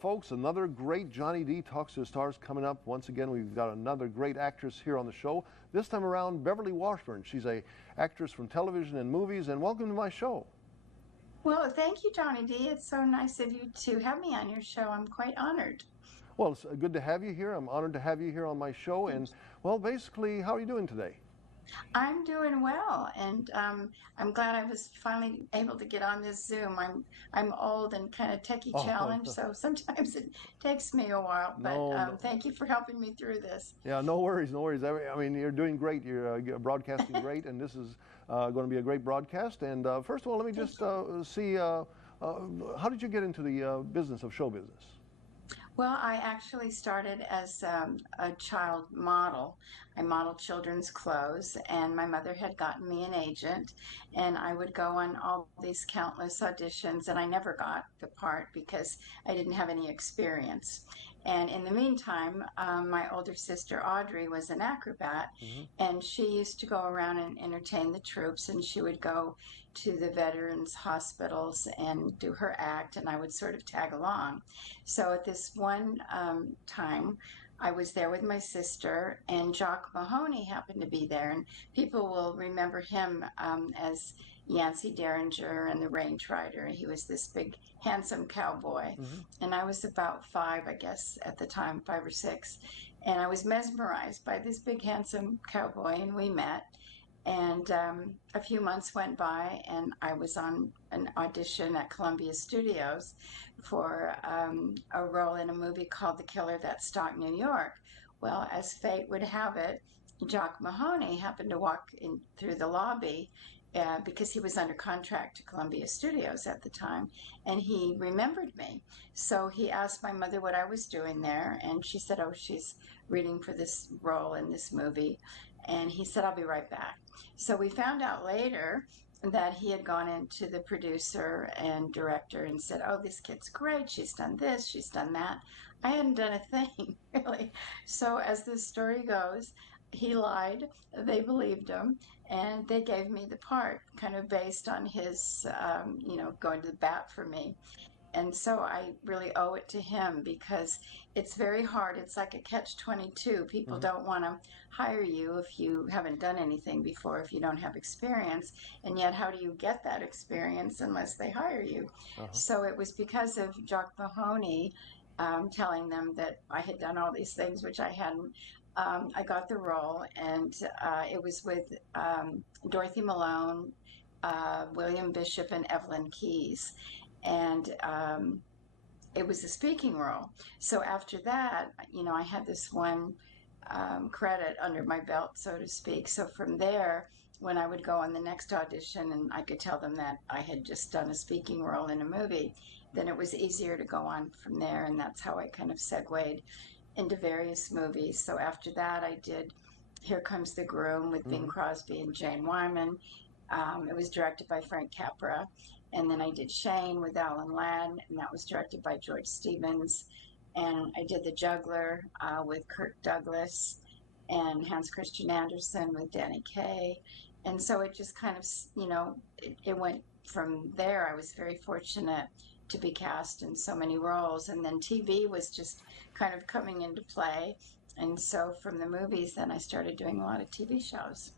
folks, another great Johnny D Talks to the Stars coming up. Once again, we've got another great actress here on the show. This time around, Beverly Washburn. She's a actress from television and movies, and welcome to my show. Well, thank you, Johnny D. It's so nice of you to have me on your show. I'm quite honored. Well, it's good to have you here. I'm honored to have you here on my show. And, well, basically, how are you doing today? I'm doing well, and I'm glad I was finally able to get on this Zoom. I'm old and kind of techie Oh, challenged, so sometimes it takes me a while. But no, no. thank you for helping me through this. Yeah, no worries, no worries. I mean, you're doing great. You're broadcasting great, and this is going to be a great broadcast. And first of all, let me just see, how did you get into the business of show business? Well, I actually started as a child model. I modeled children's clothes, and my mother had gotten me an agent, and I would go on all these countless auditions, and I never got the part because I didn't have any experience. And in the meantime, my older sister Audrey was an acrobat, Hmm. and she used to go around and entertain the troops, and she would go to the veterans hospitals and do her act, and I would sort of tag along. So at this one time, I was there with my sister, and Jock Mahoney happened to be there, and people will remember him as Yancey Derringer and the Range Rider. He was this big, handsome cowboy, Hmm. and I was about 5, I guess, at the time, 5 or 6, and I was mesmerized by this big, handsome cowboy, and we met. And a few months went by, and I was on an audition at Columbia Studios for a role in a movie called The Killer That Stalked New York. Well, as fate would have it, Jock Mahoney happened to walk in through the lobby because he was under contract to Columbia Studios at the time, and he remembered me. So he asked my mother what I was doing there, and she said, "Oh, she's reading for this role in this movie." And he said, "I'll be right back." So we found out later that he had gone into the producer and director and said, "Oh, this kid's great. She's done this, she's done that." I hadn't done a thing, really. So as this story goes, he lied. They believed him, and they gave me the part, kind of based on his, going to the bat for me. And so I really owe it to him because it's very hard. It's like a catch-22. People Hmm. don't want to hire you if you haven't done anything before, if you don't have experience. And yet, how do you get that experience unless they hire you? Uh-huh. So it was because of Jock Mahoney telling them that I had done all these things, which I hadn't. I got the role, and it was with Dorothy Malone, William Bishop, and Evelyn Keyes. And it was a speaking role. So after that, I had this one credit under my belt, so to speak. So from there, when I would go on the next audition and I could tell them that I had just done a speaking role in a movie, then it was easier to go on from there. And that's how I kind of segued into various movies. So after that, I did Here Comes the Groom with Bing Hmm. Crosby and Jane Wyman. It was directed by Frank Capra. And then I did Shane with Alan Ladd, and that was directed by George Stevens. And I did The Juggler with Kirk Douglas and Hans Christian Andersen with Danny Kaye. And so it just kind of, it went from there. I was very fortunate to be cast in so many roles. And then TV was just kind of coming into play. And so from the movies, then I started doing a lot of TV shows.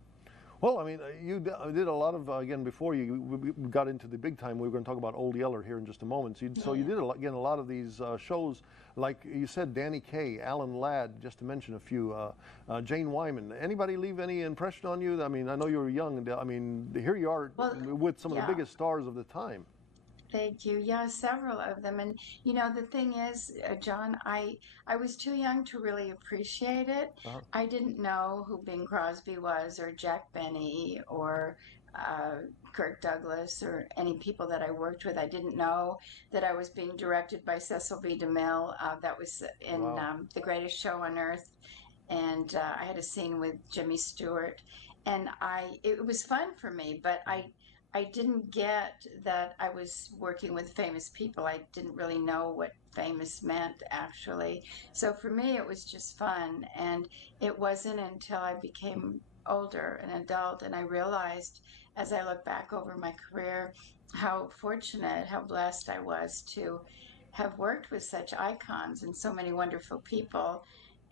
Well, I mean, you did a lot of, again, before we got into the big time, we were going to talk about Old Yeller here in just a moment. So you Yeah. did, again, a lot of these shows, like you said, Danny Kaye, Alan Ladd, just to mention a few, Jane Wyman. Anybody leave any impression on you? I mean, I know you were young, and I mean, here you are Well, with some of the yeah. biggest stars of the time. Thank you. Yeah, several of them. And the thing is, John, I was too young to really appreciate it. Uh-huh. I didn't know who Bing Crosby was or Jack Benny or uh, Kirk Douglas or any people that I worked with. I didn't know that I was being directed by Cecil B. DeMille. That was in Wow. The Greatest Show on Earth. And I had a scene with Jimmy Stewart, and it was fun for me, but I didn't get that I was working with famous people. I didn't really know what famous meant actually. So for me, it was just fun. And it wasn't until I became older, an adult, and I realized as I look back over my career how fortunate, how blessed I was to have worked with such icons and so many wonderful people.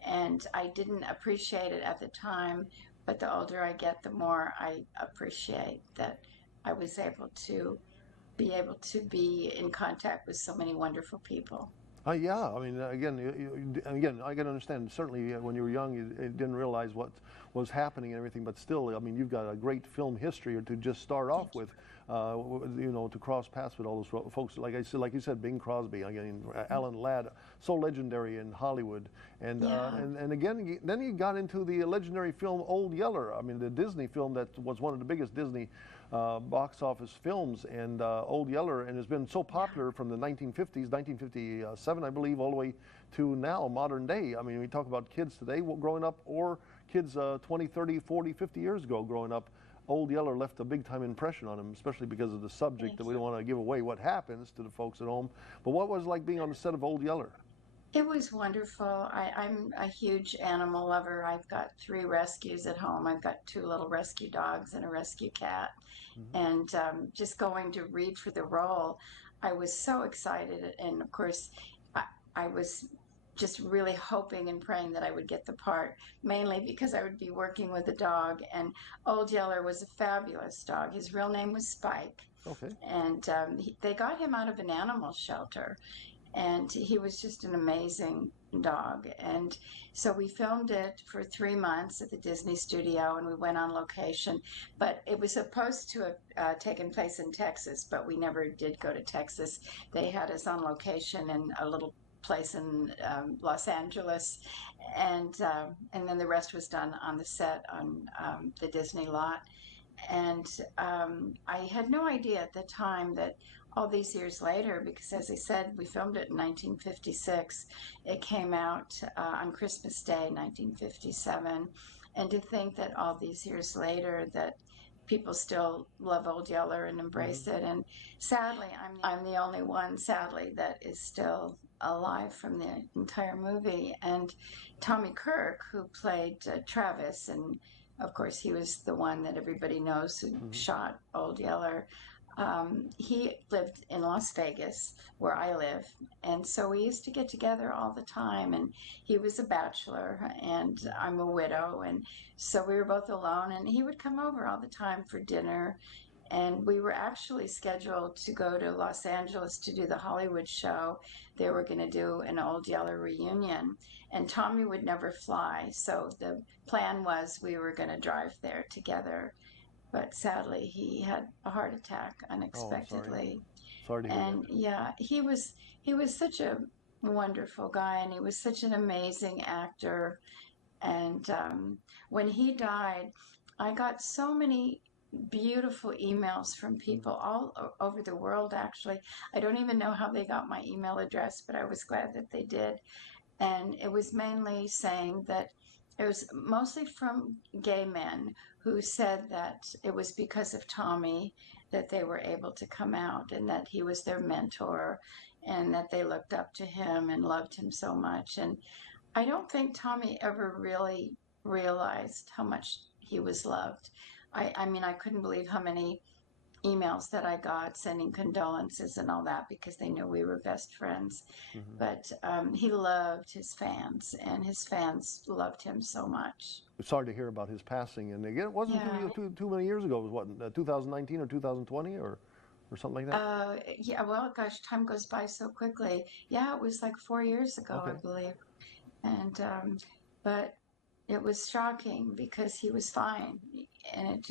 And I didn't appreciate it at the time, but the older I get, the more I appreciate that I was able to be in contact with so many wonderful people. Yeah, I mean, again, I can understand. Certainly, when you were young, you didn't realize what was happening and everything. But still, I mean, you've got a great film history to just start off with. You know, to cross paths with all those folks, like you said, Bing Crosby, again, Alan Ladd, so legendary in Hollywood, and and again, then you got into the legendary film Old Yeller. I mean, the Disney film that was one of the biggest Disney box office films, and Old Yeller, and has been so popular from the 1950s, 1957, I believe, all the way to now, modern day. I mean, we talk about kids today growing up, or kids 20, 30, 40, 50 years ago growing up. Old Yeller left a big-time impression on them, especially because of the subject that we don't want to give away what happens to the folks at home. But what was it like being on the set of Old Yeller? It was wonderful. I'm a huge animal lover. I've got 3 rescues at home. I've got 2 little rescue dogs and a rescue cat. And just going to read for the role, I was so excited. And of course, I was just really hoping and praying that I would get the part, mainly because I would be working with a dog. And Old Yeller was a fabulous dog. His real name was Spike. Okay. And they got him out of an animal shelter. And he was just an amazing dog. And so we filmed it for 3 months at the Disney studio, and we went on location. But it was supposed to have taken place in Texas, but we never did go to Texas. They had us on location in a little place in Los Angeles, and then the rest was done on the set on the Disney lot. And I had no idea at the time that all these years later, because as I said, we filmed it in 1956. It came out on Christmas Day, 1957. And to think that all these years later that people still love Old Yeller and embrace it. And sadly, I'm the only one, sadly, that is still alive from the entire movie. And Tommy Kirk, who played Travis, and of course he was the one that everybody knows who shot Old Yeller. He lived in Las Vegas, where I live, and so we used to get together all the time. And he was a bachelor, and I'm a widow, and so we were both alone. And he would come over all the time for dinner. And we were actually scheduled to go to Los Angeles to do the Hollywood show. They were going to do an Old Yeller reunion, and Tommy would never fly. So the plan was we were going to drive there together. But sadly, he had a heart attack unexpectedly. Sorry to hear And that. yeah, he was such a wonderful guy, and he was such an amazing actor. And when he died, I got so many beautiful emails from people all over the world, actually. I don't even know how they got my email address, but I was glad that they did. And it was mainly saying that it was mostly from gay men who said that it was because of Tommy that they were able to come out, and that he was their mentor, and that they looked up to him and loved him so much. And I don't think Tommy ever really realized how much he was loved. I mean, I couldn't believe how many emails that I got sending condolences and all that, because they knew we were best friends. But he loved his fans, and his fans loved him so much. Sorry to hear about his passing. And again, it wasn't Yeah. too many years ago. It was what, 2019 or 2020 or something like that? Yeah, well, gosh, time goes by so quickly. Yeah, it was like 4 years ago, I Okay. believe. And but it was shocking because he was fine, and it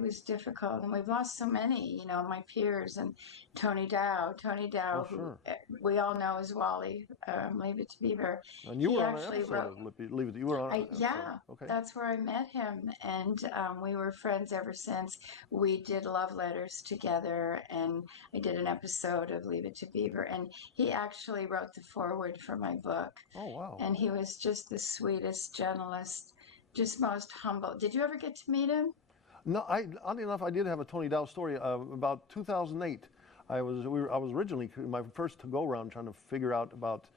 was difficult. And we've lost so many, my peers, and Tony Oh, Dow, who sure. we all know as Wally, Leave It to Beaver. And you He were on an actually episode wrote, of Leave It. You were on. So yeah, okay. that's where I met him. And we were friends ever since. We did love letters together, and I did an episode of Leave It to Beaver. And he actually wrote the foreword for my book. Oh, wow. And he was just the sweetest, gentlest, just most humble. Did you ever get to meet him? No, oddly enough, I did have a Tony Dow story. About 2008, I was originally my first to go around trying to figure out about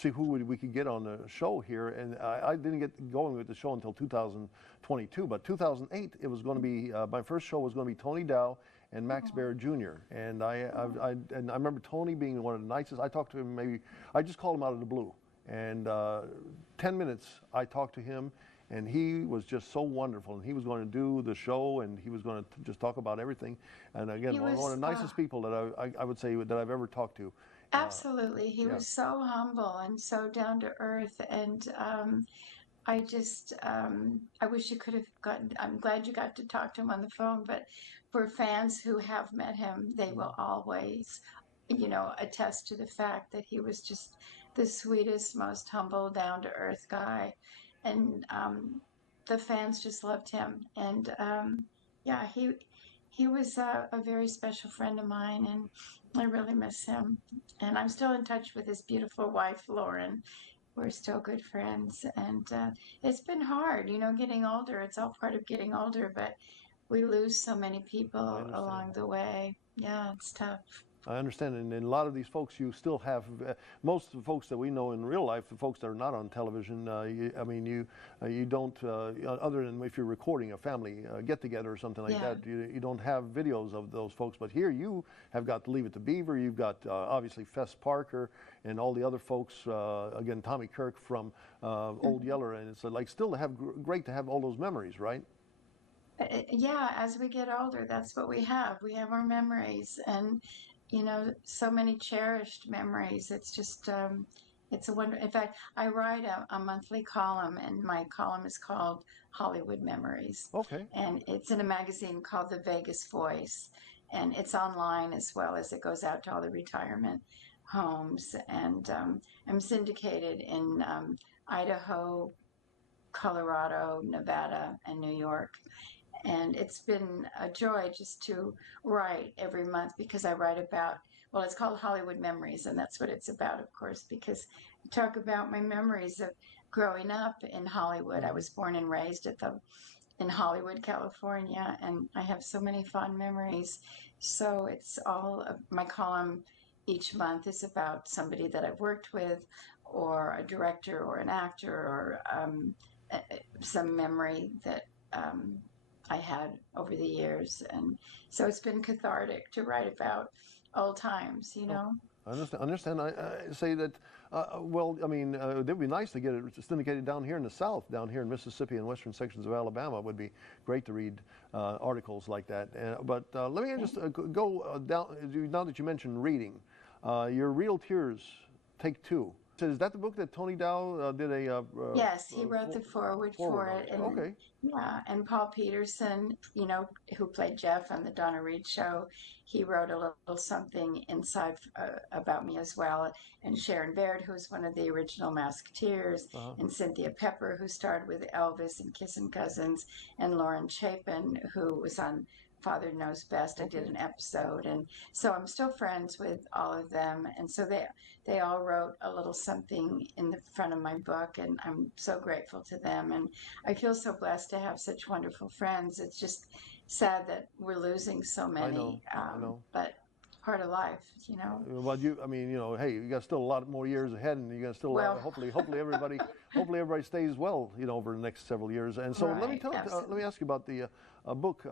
see who we could get on the show here, and I didn't get going with the show until 2022. But 2008, it was going to be my first show was going to be Tony Dow and Max Baer Jr. And I remember Tony being one of the nicest. I talked to him I just called him out of the blue. And 10 minutes I talked to him, and he was just so wonderful. And he was going to do the show, and he was going to just talk about everything. And again, one of the nicest people that I would say that I've ever talked to. Absolutely. He was so humble and so down to earth. And I just, I wish you could have gotten, I'm glad you got to talk to him on the phone, but for fans who have met him, they will always, attest to the fact that he was just the sweetest, most humble, down to earth guy. And the fans just loved him. And yeah, he was a very special friend of mine, and I really miss him. And I'm still in touch with his beautiful wife, Lauren. We're still good friends. And it's been hard, getting older. It's all part of getting older, but we lose so many people along the way. Yeah, it's tough. I understand, and a lot of these folks you still have, most of the folks that we know in real life, the folks that are not on television, you don't, other than if you're recording a family get-together or something like that, you don't have videos of those folks. But here you have got Leave It to Beaver, you've got obviously Fess Parker and all the other folks, again, Tommy Kirk from Old Yeller, and it's like still great to have all those memories, right? Yeah, as we get older, that's what we have. We have our memories, and so many cherished memories. It's just, it's a wonder. In fact, I write a monthly column, and my column is called Hollywood Memories. Okay. And it's in a magazine called The Vegas Voice. And it's online as well as it goes out to all the retirement homes. And I'm syndicated in Idaho, Colorado, Nevada, and New York. And it's been a joy just to write every month, because I write about, well, it's called Hollywood Memories, and that's what it's about, of course, because I talk about my memories of growing up in Hollywood. I was born and raised in Hollywood, California, and I have so many fond memories. So it's all my column each month is about somebody that I've worked with, or a director or an actor, or some memory that I had over the years. And so it's been cathartic to write about old times, I understand. I say that, well, I mean, it would be nice to get it syndicated down here in the South, down here in Mississippi and western sections of Alabama. It would be great to read articles like that. But let me just go down, now that you mentioned reading, your Real Tears, Take Two. So is that the book that Tony Dow did a... yes, he wrote the forward for it. And, okay. Yeah, and Paul Peterson, who played Jeff on the Donna Reed show, he wrote a little something inside about me as well. And Sharon Baird, who's one of the original Musketeers, and Cynthia Pepper, who starred with Elvis and Kissin' Cousins, and Lauren Chapin, who was on Father Knows Best. I did an episode, and so I'm still friends with all of them, and so they all wrote a little something in the front of my book, and I'm so grateful to them, and I feel so blessed to have such wonderful friends. It's just sad that we're losing so many. I know. But part of life, Well, hey, you got still a lot more years ahead, and you got still hopefully everybody stays well, over the next several years. And so let me ask you about the book.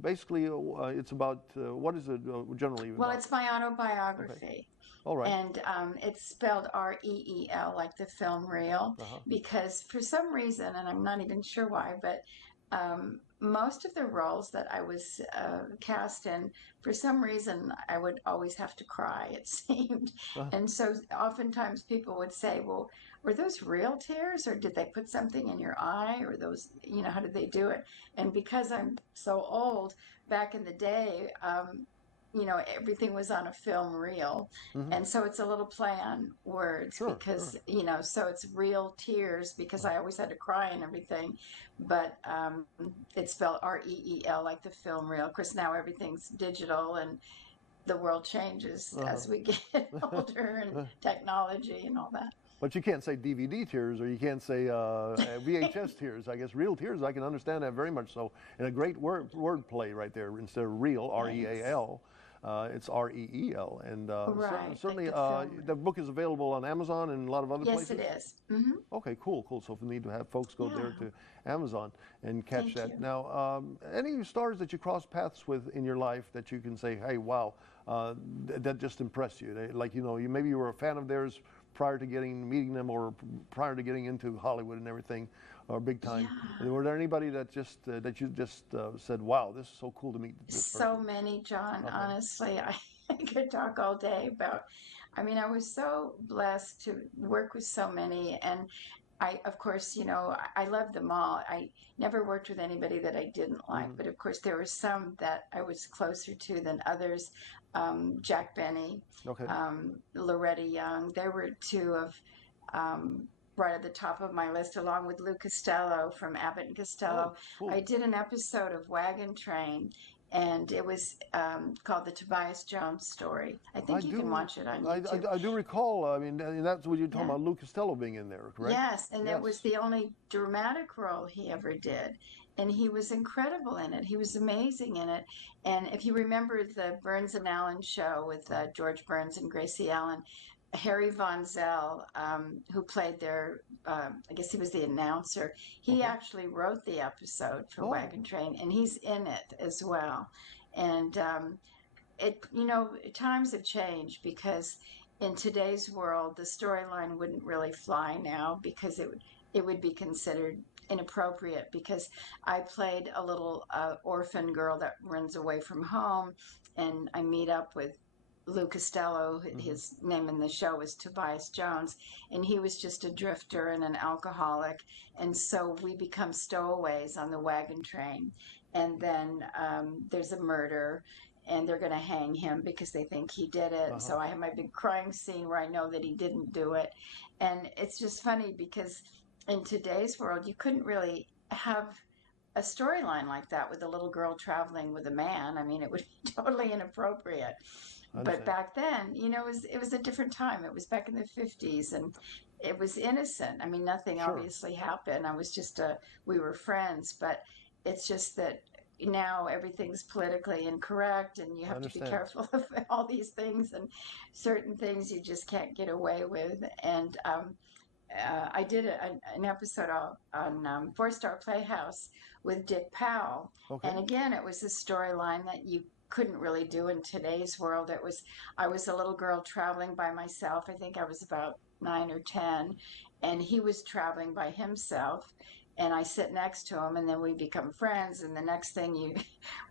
Basically, it's about what is it generally? Well, it's my autobiography. Okay. All right. And it's spelled R-E-E-L, like the film Reel, because for some reason, and I'm not even sure why, but most of the roles that I was cast in, for some reason, I would always have to cry, it seemed. And so oftentimes people would say, well, were those real tears, or did they put something in your eye, or those, how did they do it? And because I'm so old, back in the day, everything was on a film reel. And so it's a little play on words, because, so it's Real Tears, because I always had to cry and everything. But it's spelled R-E-E-L, like the film reel. Of course, now everything's digital, and the world changes as we get older, and technology and all that. But you can't say DVD tears, or you can't say VHS tears. I guess Real Tears, I can understand that very much so. And a great word play right there, instead of real, R-E-A-L. It's Reel, and Right, like certainly the film. the book is available on Amazon and a lot of other Yes, it places. is. Mm-hmm. Okay, cool, cool. So if we need to have folks go there Yeah, to Amazon and catch thank that. you. Now, any stars that you cross paths with in your life that you can say, hey, wow, that just impressed you? Like, maybe you were a fan of theirs prior to meeting them, or prior to getting into Hollywood and everything, or big time. Yeah. And were there anybody that that you just said, wow, this is so cool to meet this So person? many, John. Okay. Honestly, I could talk all day about. I mean, I was so blessed to work with so many, and of course, I love them all. I never worked with anybody that I didn't like, Hmm. but of course, there were some that I was closer to than others. Jack Benny, Okay. Loretta Young, there were two of right at the top of my list, along with Lou Costello from Abbott and Oh, Costello. I cool. did an episode of Wagon Train, and it was called The Tobias Jones Story. I I think you can do, watch it on YouTube. I do recall. I mean, that's what you're talking Yeah. about, Lou Costello being in there, correct? Yes, and it Yes. was the only dramatic role he ever did. And he was incredible in it. He was amazing in it. And if you remember the Burns and Allen show with Uh-huh. George Burns and Gracie Allen, Harry Von Zell, who played I guess he was the announcer, he Okay. actually wrote the episode for Oh, Wagon Train, and he's in it as well. And times have changed because in today's world, the storyline wouldn't really fly now because it would be considered inappropriate because I played a little orphan girl that runs away from home, and I meet up with Lou Costello. hmm. His name in the show was Tobias Jones, and he was just a drifter and an alcoholic, and so we become stowaways on the wagon train, and then there's a murder, and they're going to hang him because they think he did it. Uh-huh. So I have my big crying scene where I know that he didn't do it. And it's just funny because in today's world, you couldn't really have a storyline like that with a little girl traveling with a man. I mean, it would be totally inappropriate. I But understand. back then, it was a different time. It was back in the 50s, and it was innocent. I mean, nothing Sure. obviously happened. I was just we were friends, but it's just that now everything's politically incorrect, and you I have to be understand. careful of all these things, and certain things you just can't get away with. And I did an episode on Four Star Playhouse with Dick Powell. Okay. And again, it was a storyline that you couldn't really do in today's world. I was a little girl traveling by myself. I think I was about 9 or 10, and he was traveling by himself. And I sit next to him, and then we become friends. And the next thing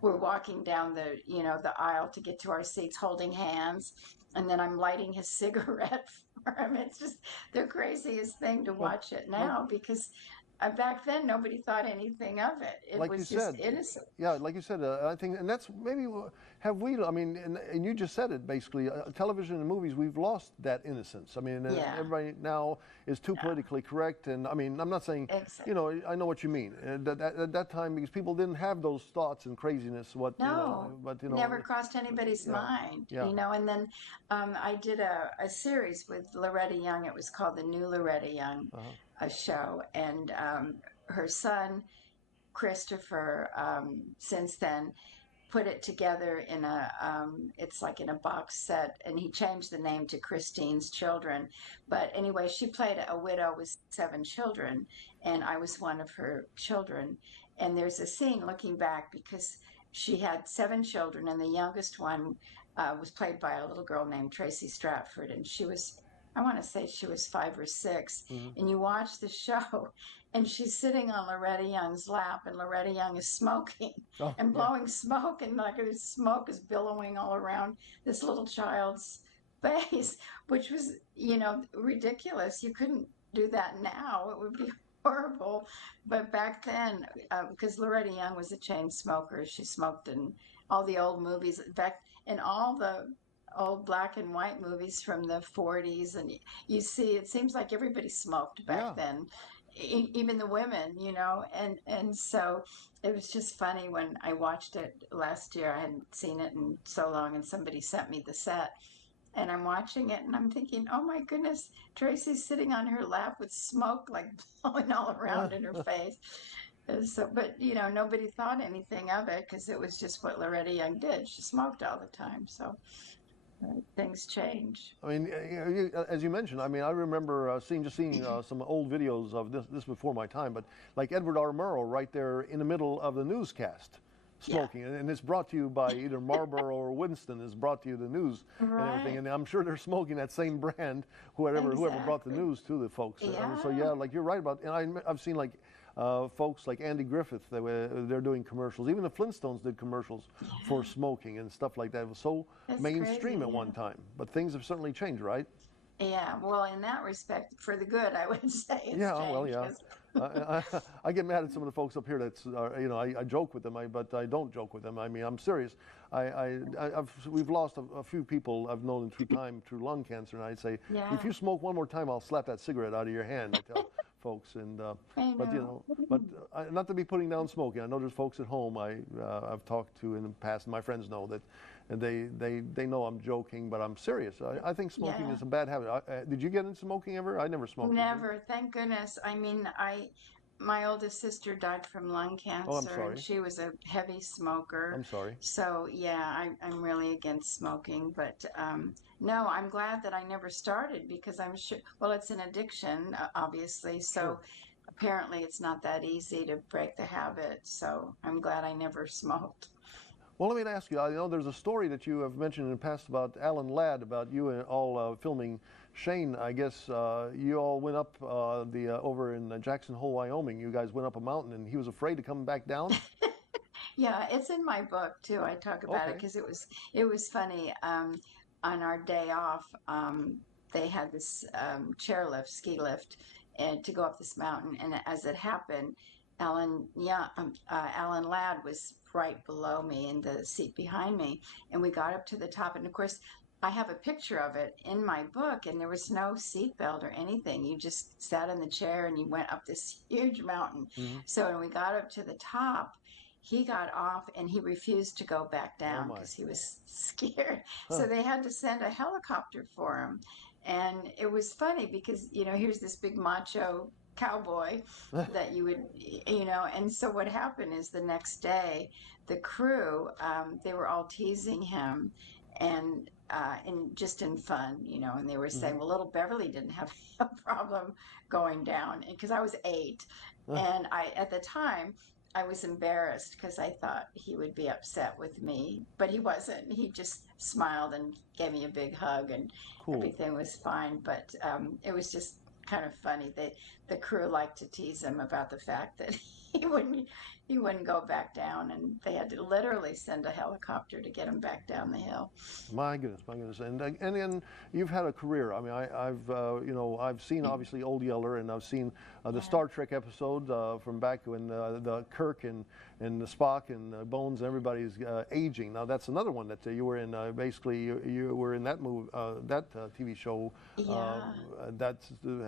we're walking down the aisle to get to our seats, holding hands. And then I'm lighting his cigarette for him. It's just the craziest thing to Well, watch it like now because back then nobody thought anything of it. It like you was just said, innocent. yeah, like you said, I think, and that's maybe have we? I mean, and you just said it basically. Television and movies, we've lost that innocence. I mean, Yeah, everybody now is too yeah, politically correct, and I mean, I'm not saying, exactly. I know what you mean. At that time, because people didn't have those thoughts and craziness, No, but never crossed anybody's yeah, mind, yeah, And then I did a series with Loretta Young. It was called The New Loretta Young, uh-huh. a show. And her son, Christopher, since then, put it together in it's like in a box set, and he changed the name to Christine's Children. But anyway, she played a widow with 7 children, and I was one of her children. And there's a scene looking back because she had 7 children, and the youngest one was played by a little girl named Tracy Stratford, and I want to say she was 5 or 6. Hmm. And you watch the show, and she's sitting on Loretta Young's lap, and Loretta Young is smoking Oh, and yeah. blowing smoke, and like the smoke is billowing all around this little child's face, which was, ridiculous. You couldn't do that now. It would be horrible. But back then, because Loretta Young was a chain smoker, she smoked in all the old movies. In fact, in all the old black and white movies from the 40s, and you see, it seems like everybody smoked back Yeah. then, even the women, and so it was just funny when I watched it last year. I hadn't seen it in so long, and somebody sent me the set, and I'm watching it, and I'm thinking, oh my goodness, Tracy's sitting on her lap with smoke like blowing all around in her face. So, but nobody thought anything of it because it was just what Loretta Young did. She smoked all the time. So things change. I mean, as you mentioned, I mean, I remember seeing some old videos of this before my time, but like Edward R. Murrow right there in the middle of the newscast, Yeah. smoking, and it's brought to you by either Marlboro or Winston. Is brought to you the news and everything, Right. and I'm sure they're smoking that same brand. Whoever brought the Exactly. news to the folks. I mean, so Yeah. yeah, like you're right about, and I've seen like. Folks like Andy Griffith, they're doing commercials. Even the Flintstones did commercials for smoking and stuff like that. It was so That's mainstream crazy. at Yeah. one time, but things have certainly changed, right? Yeah. Well, in that respect, for the good, I would say it's Yeah, well, changed yeah. because I get mad at some of the folks up here that's, I joke with them, but I don't joke with them. I mean, I'm serious. We've lost a few people I've known through time through lung cancer, and I'd say, if yeah, you smoke one more time, I'll slap that cigarette out of your hand. I tell folks, and I but know. not to be putting down smoking. I know there's folks at home I've talked to in the past, and my friends know that, and they know I'm joking, but I'm serious. I think smoking Yeah. is a bad habit. Did you get into smoking ever? I never smoked. Did you? Never, thank goodness. I mean, my oldest sister died from lung Oh, I'm cancer and sorry. she was a heavy smoker. I'm sorry. So yeah, I'm really against smoking, but no, I'm glad that I never started because I'm sure, well, it's an addiction, obviously. Sure. So apparently it's not that easy to break the habit. So I'm glad I never smoked. Well, let me ask you. I know there's a story that you have mentioned in the past about Alan Ladd, about you and all filming Shane. I guess you all went up over in Jackson Hole, Wyoming. You guys went up a mountain, and he was afraid to come back down. Yeah, it's in my book too. I talk about it Okay. because it was funny. On our day off, they had this chairlift, ski lift, and to go up this mountain. And as it happened, Alan Ladd was right below me in the seat behind me, and we got up to the top. And of course, I have a picture of it in my book, and there was no seat belt or anything. You just sat in the chair and you went up this huge mountain. Hmm. So when we got up to the top, he got off and he refused to go back Oh down my. because he was scared. Huh. So they had to send a helicopter for him. And it was funny because, here's this big macho cowboy that you would, and so what happened is the next day, the crew, they were all teasing him and just in fun, and they were Hmm. saying, well, little Beverly didn't have a problem going down because I was 8. And at the time, I was embarrassed because I thought he would be upset with me, but he wasn't. He just smiled and gave me a big hug, and Cool. everything was fine. But it was just kind of funny that the crew liked to tease him about the fact that he wouldn't he wouldn't go back down, and they had to literally send a helicopter to get him back down the hill. My goodness, and then you've had a career. I mean, I've seen obviously Old Yeller, and I've seen the Yeah, Star Trek episode from back when the Kirk and the Spock and Bones and everybody's aging. Now that's another one that you were in. Basically, you were in that TV show uh, yeah, that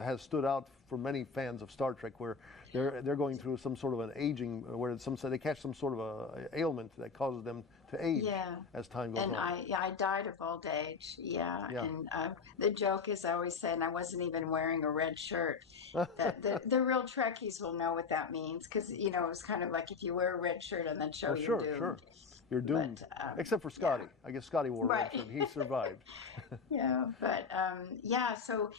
has stood out for many fans of Star Trek, where they're going through some sort of an aging, where some say they catch some sort of a ailment that causes them to age yeah. as time goes And on. I died of old age. Yeah. Yeah. And the joke is I always say, and I wasn't even wearing a red shirt, that the real Trekkies will know what that means because, it was kind of like if you wear a red shirt on that show, Oh, you're sure, sure. doomed. You're But doomed. Except for yeah, Scotty. I guess Scotty wore a red right. shirt. He survived. Yeah. But yeah, so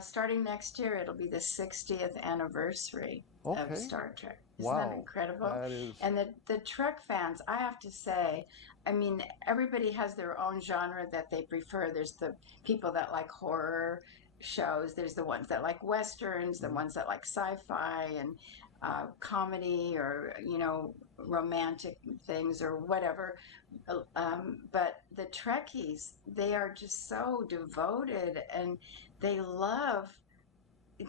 starting next year, it'll be the 60th anniversary of Okay. Star Trek. Isn't that Wow. incredible? That is. And the Trek fans, I have to say, I mean, everybody has their own genre that they prefer. There's the people that like horror shows. There's the ones that like westerns, the Mhm. ones that like sci-fi and comedy or romantic things or whatever. But the Trekkies, they are just so devoted and they love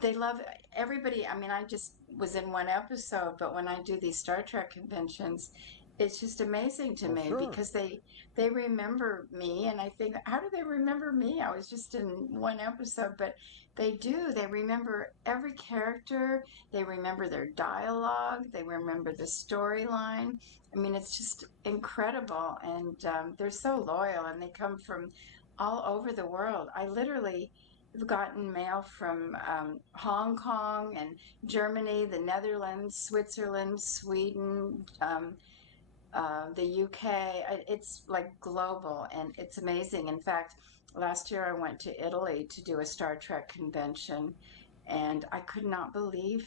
they love everybody. I mean, I just was in one episode, but when I do these Star Trek conventions, it's just amazing to Oh, me sure. because they remember me, and I think, how do they remember me? I was just in one episode, but they do. They remember every character. They remember their dialogue. They remember the storyline. I mean, it's just incredible, and they're so loyal, and they come from all over the world. I literally We've gotten mail from Hong Kong and Germany, the Netherlands, Switzerland, Sweden, the UK. It's like global, and it's amazing. In fact, last year I went to Italy to do a Star Trek convention, and I could not believe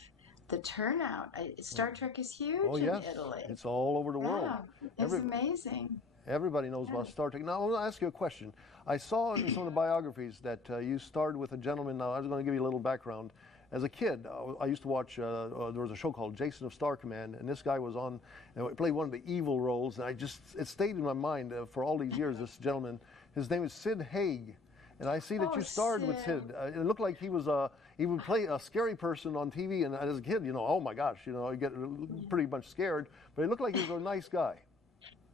the turnout. Star Trek is Oh huge in yes, Italy. it's all over the world. Yeah, it's Every amazing. Everybody knows Yeah. about Star Trek. Now, I want to ask you a question. I saw in some of the biographies that you starred with a gentleman. Now, I was going to give you a little background. As a kid, I used to watch, there was a show called Jason of Star Command, and this guy was on, and played one of the evil roles, and it stayed in my mind for all these years, this gentleman. His name is Sid Haig, and I see that Oh, you starred with Sid. Sid. It looked like he would play a scary person on TV, and as a kid, oh my gosh, you get pretty much scared, but he looked like he was a nice guy.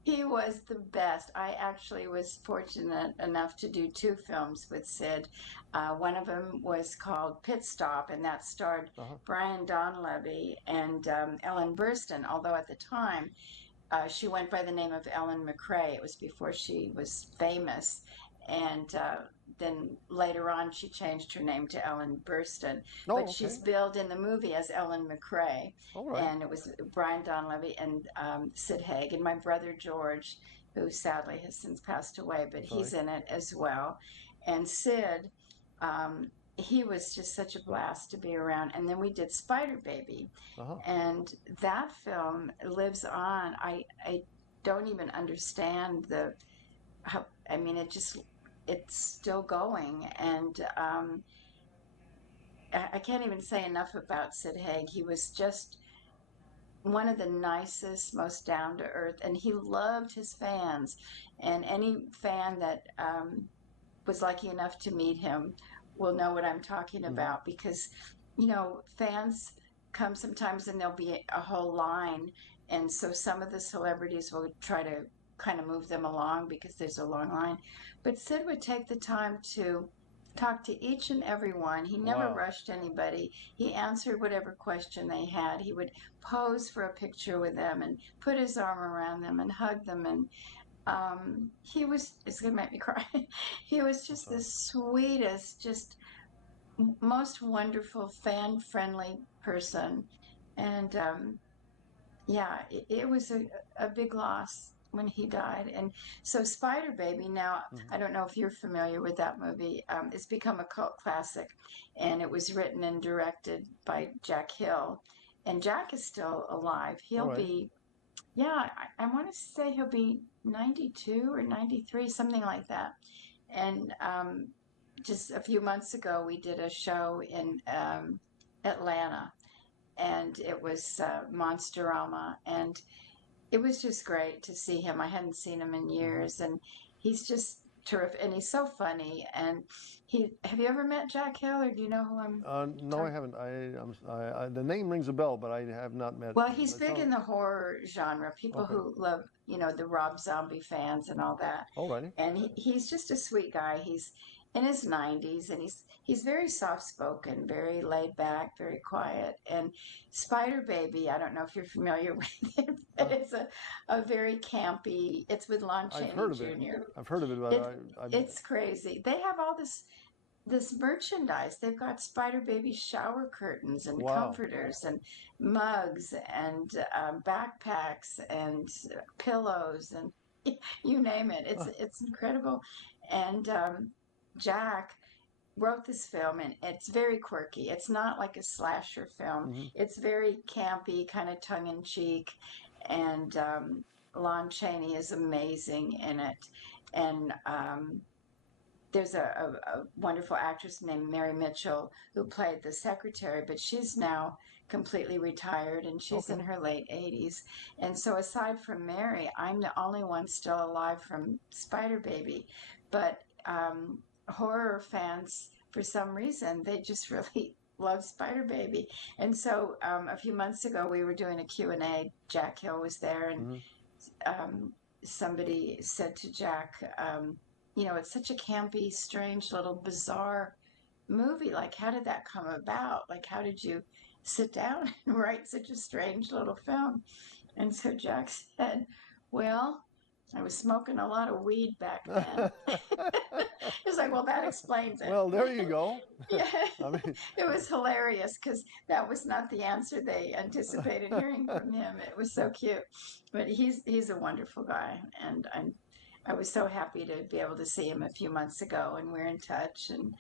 He was the best. I actually was fortunate enough to do two films with Sid. One of them was called Pit Stop, and that starred Uh-huh. Brian Donlevy and Ellen Burstyn, although at the time she went by the name of Ellen McRae. It was before she was famous. And then later on, she changed her name to Ellen Burstyn. Oh, But okay. she's billed in the movie as Ellen McRae. All right. And it was Brian Donlevy and Sid Haig. And my brother George, who sadly has since passed away, but Sorry. he's in it as well. And Sid, um, he was just such a blast to be around. And then we did Spider Baby, Uh-huh. and that film lives on. I don't even understand the how. I mean, it's still going, and I can't even say enough about Sid Haig. He was just one of the nicest, most down to earth, and he loved his fans. And any fan that was lucky enough to meet him will know what I'm talking Hmm. about, because, fans come sometimes and there'll be a whole line. And so some of the celebrities will try to kind of move them along because there's a long line. But Sid would take the time to talk to each and every one. He never Wow. rushed anybody. He answered whatever question they had. He would pose for a picture with them and put his arm around them and hug them. And it's going to make me cry. He was I'm just the sorry. sweetest, just most wonderful, fan friendly person. And yeah, it was a big loss when he died. And so Spider Baby, now, Hmm. I don't know if you're familiar with that movie. It's become a cult classic, and it was written and directed by Jack Hill. And Jack is still alive. All He'll righty. be, yeah, I want to say he'll be 92 or 93, something like that. And just a few months ago, we did a show in Atlanta, and it was Monsterama, and it was just great to see him. I hadn't seen him in Hmm. years, and he's just terrific, and he's so funny. And have you ever met Jack Hill, or do you know who I'm No, I talking? haven't. The name rings a bell, but I have not met. Well, he's It big sounds in the horror genre. People okay. who love, the Rob Zombie fans and all that. All righty. And he's just a sweet guy. He's in his 90s, and he's very soft-spoken, very laid back, very quiet. And Spider Baby, I don't know if you're familiar with it, Uh, but it's a very campy. It's with Lon I've Chaney heard of it. Jr. I've heard of it, but It it's crazy. They have all this merchandise. They've got Spider Baby shower curtains and wow. comforters and mugs and backpacks and pillows and you name it. Uh, It's incredible. And Jack wrote this film, and it's very quirky. It's not like a slasher film. hmm. It's very campy, kind of tongue in cheek, and Lon Chaney is amazing in it. And there's a wonderful actress named Mary Mitchell who played the secretary, but she's now completely retired, and she's in Okay. her late 80s. And so, aside from Mary, I'm the only one still alive from Spider Baby. But horror fans, for some reason, they just really love Spider Baby. And so, a few months ago, we were doing a Q&A. Jack Hill was there, and Hmm. um, somebody said to Jack, it's such a campy, strange, little bizarre movie. Like, how did that come about? Like, how did you sit down and write such a strange little film? And so Jack said, well, I was smoking a lot of weed back then. It's like, well, that explains it. Well, there you go. Yeah, I mean, it was hilarious because that was not the answer they anticipated hearing from him. It was so cute, but he's a wonderful guy, and I was so happy to be able to see him a few months ago, and we're in touch. And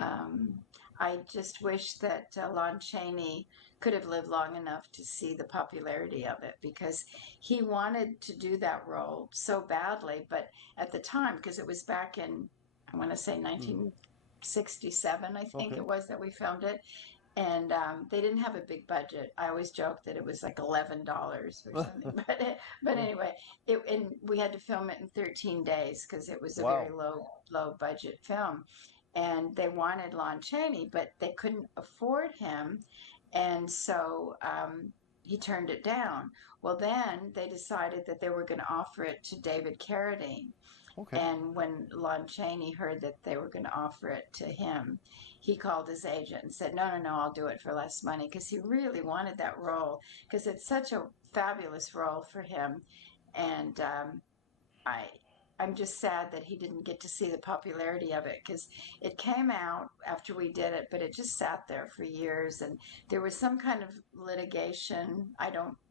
um, I just wish that Lon Chaney could have lived long enough to see the popularity of it because he wanted to do that role so badly, but at the time, because it was back in, I want to say 1967, I think okay. it was that we filmed it. And they didn't have a big budget. I always joke that it was like $11 or something, but anyway, and we had to film it in 13 days because it was a very Wow. low budget film, and they wanted Lon Chaney, but they couldn't afford him, and so he turned it down. Well, then they decided that they were going to offer it to David Carradine. Okay. And when Lon Chaney heard that they were going to offer it to him, he called his agent and said, no, I'll do it for less money because he really wanted that role because it's such a fabulous role for him. And I, I'm just sad that he didn't get to see the popularity of it because it came out after we did it, but it just sat there for years. And there was some kind of litigation.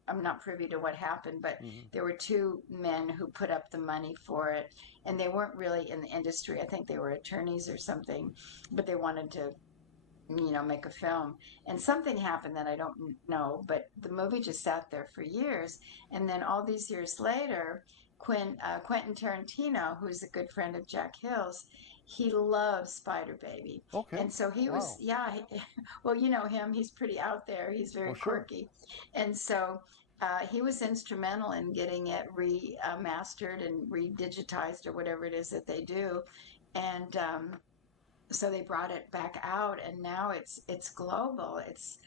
I'm not privy to what happened, but Hmm. there were two men who put up the money for it, and they weren't really in the industry. I think they were attorneys or something, but they wanted to, make a film. And something happened that I don't know, but the movie just sat there for years. And then all these years later, Quentin Tarantino, who's a good friend of Jack Hill's, he loves Spider Baby. Okay. And so he was, Wow. yeah, well, you know him, he's pretty out there, he's Oh, very sure. quirky. And so he was instrumental in getting it remastered and redigitized or whatever it is that they do. And so they brought it back out, and now it's global. It's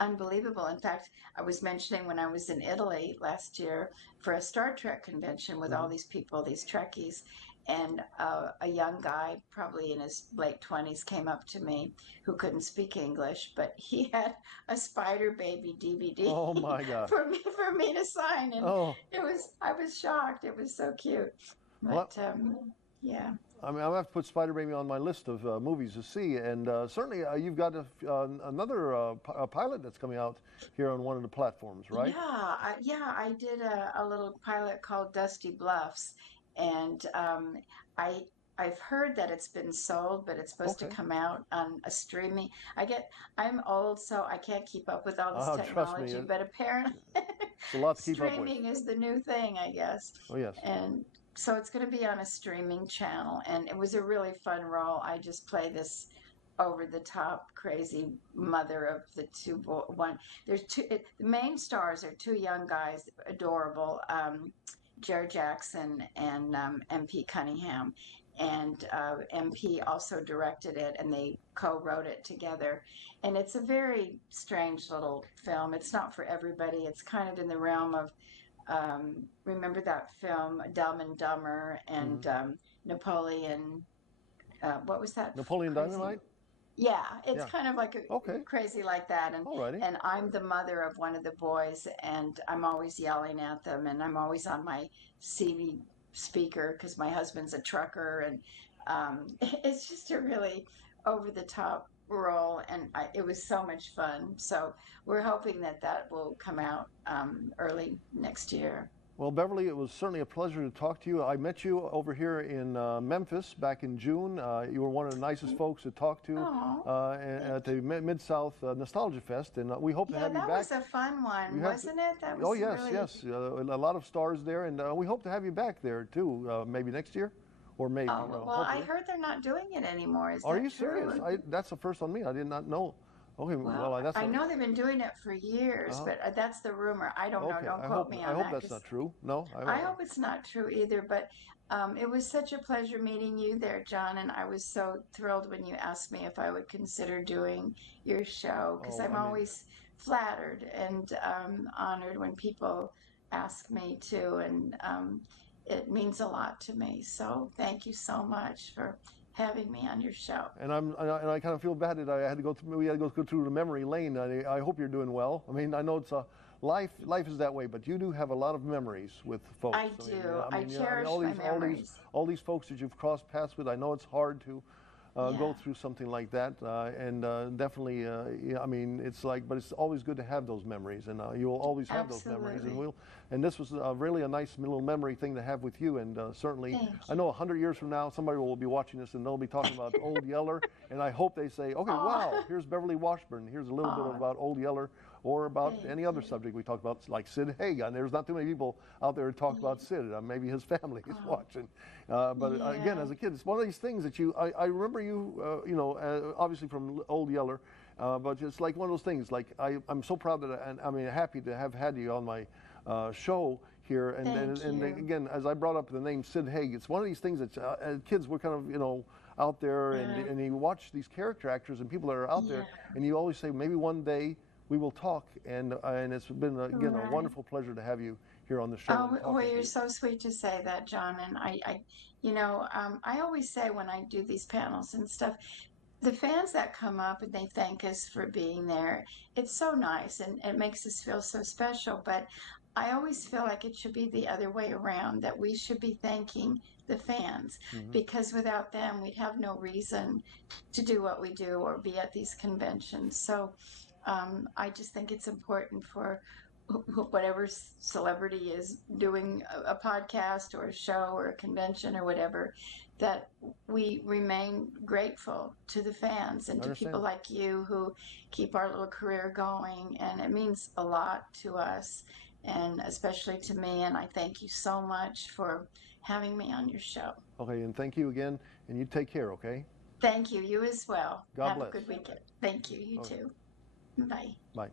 unbelievable. In fact, I was mentioning when I was in Italy last year for a Star Trek convention with all Hmm. these people, these Trekkies, and a young guy, probably in his late 20s, came up to me who couldn't speak English, but he had a Spider Baby Oh DVD my God. for me to sign, and Oh, I was shocked. It was so cute, but well, yeah. I mean, I'm gonna have to put Spider Baby on my list of movies to see, and certainly you've got another pilot that's coming out here on one of the platforms, right? I did a little pilot called Dusty Bluffs, and I I've heard that it's been sold, but it's supposed to Okay. come out on a streaming. I'm old, so I can't keep up with all this Trust me, technology, but apparently it's a lot to keep up with. streaming is the new thing, I guess. Oh yes. And so it's going to be on a streaming channel, and it was a really fun role. I just play this over the top crazy mother of the one. There's the main stars are two young guys, adorable, Jared Jackson and MP Cunningham, and MP also directed it, and they co-wrote it together. And it's a very strange little film. It's not for everybody. It's kind of in the realm of remember that film Dumb and Dumber Hmm. and Napoleon. What was that Napoleon crazy? Dynamite. Yeah, it's Yeah. kind of like a Okay. crazy like that. And Alrighty. and I'm the mother of one of the boys, and I'm always yelling at them, and I'm always on my CV speaker because my husband's a trucker, and it's just a really over the top role, and it was so much fun. So we're hoping that that will come out early next year. Well, Beverly, it was certainly a pleasure to talk to you. I met you over here in Memphis back in June. You were one of the nicest folks to talk to Oh, at the Mid-South Nostalgia Fest, and we hope to yeah, have you that back. was a fun one, You have to, wasn't it? That oh was yes, really. yes, a lot of stars there, and we hope to have you back there too, maybe next year, or maybe, Oh, well, I hopefully. heard they're not doing it anymore. Is Are that you serious? true? That's the first on me. I did not know. Okay, Well, well, that's I a, know they've been doing it for years, uh, but that's the rumor. I don't know. okay. Don't quote me I on hope that that's because not true. No, I hope it's not true either. But it was such a pleasure meeting you there, John, and I was so thrilled when you asked me if I would consider doing your show because oh, I'm I mean, always flattered and honored when people ask me to, and it means a lot to me. So thank you so much for having me on your show. and I kind of feel bad that I had to go through. We had to go through the memory lane. I hope you're doing well. I mean, I know it's a life is that way, but you do have a lot of memories with folks. I do. I you know, cherish all my these memories. all these folks that you've crossed paths with. I know it's hard to go through something like that, and definitely, yeah, I mean, it's like, but it's always good to have those memories, and you will always have those memories, and this was really a nice little memory thing to have with you, and certainly, I know 100 years from now, somebody will be watching this, and they'll be talking about Old Yeller, and I hope they say, okay, wow, here's Beverly Washburn, here's a little bit about Old Yeller, or about any other subject we talked about, like Sid Haig. And there's not too many people out there who talk about Sid. Maybe his family is watching. But again, as a kid, it's one of these things that I remember you, you know, obviously from Old Yeller, but it's like one of those things. Like I'm so proud that, and I mean, happy to have had you on my show here. And again, as I brought up the name Sid Haig, it's one of these things that as kids we're kind of, you know, out there, and you watch these character actors and people that are out there, and you always say, maybe one day we will talk, and it's been again a wonderful pleasure to have you here on the show. Oh, well, you're so sweet to say that, John. And you know, I always say when I do these panels and stuff, the fans that come up and they thank us for being there, it's so nice and it makes us feel so special. But I always feel like it should be the other way around, that we should be thanking the fans, because without them, we'd have no reason to do what we do or be at these conventions. So I just think it's important for whatever celebrity is doing a podcast or a show or a convention or whatever, that we remain grateful to the fans and to people like you who keep our little career going. And it means a lot to us, and especially to me. And I thank you so much for having me on your show. Okay, and thank you again, and you take care, okay? Thank you. You as well. God Have bless. a good weekend. Thank you. You too. Bye. Bye.